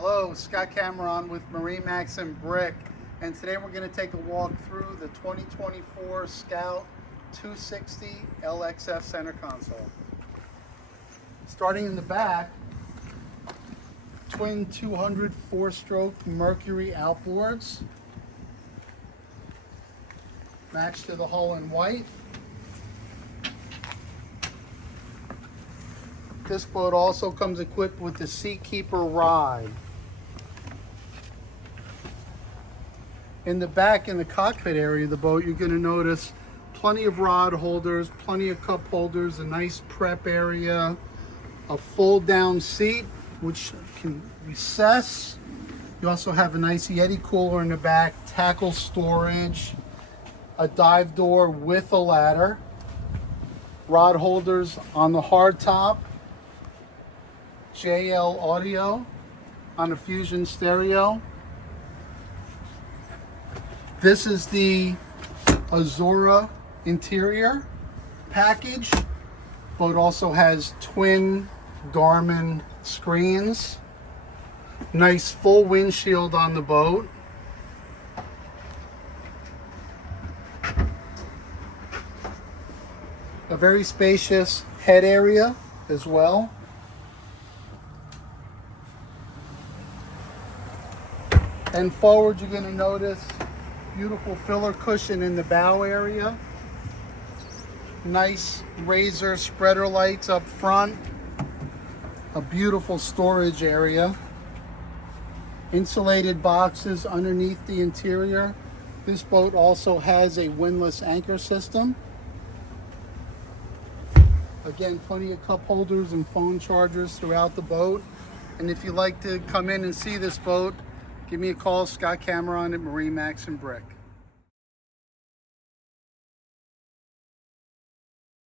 Hello, Scott Cameron with MarineMax and Brick, and today we're going to take a walk through the 2024 Scout 260 LXF center console. Starting in the back, twin 200 4-stroke Mercury outboards, matched to the hull in white. This boat also comes equipped with the Seakeeper ride. In the back, in the cockpit area of the boat, you're going to notice plenty of rod holders, plenty of cup holders, a nice prep area, a fold down seat which can recess. You also have a nice Yeti cooler in the back, tackle storage, a dive door with a ladder, rod holders on the hard top, JL audio on a Fusion stereo. This is the Azura interior package. Boat also has twin Garmin screens. Nice full windshield on the boat. A very spacious head area as well. And forward, you're going to notice beautiful filler cushion in the bow area. Nice razor spreader lights up front. A beautiful storage area. Insulated boxes underneath the interior. This boat also has a windlass anchor system. Again, plenty of cup holders and phone chargers throughout the boat. And if you'd like to come in and see this boat, give me a call, Scott Cameron at MarineMax and Brick.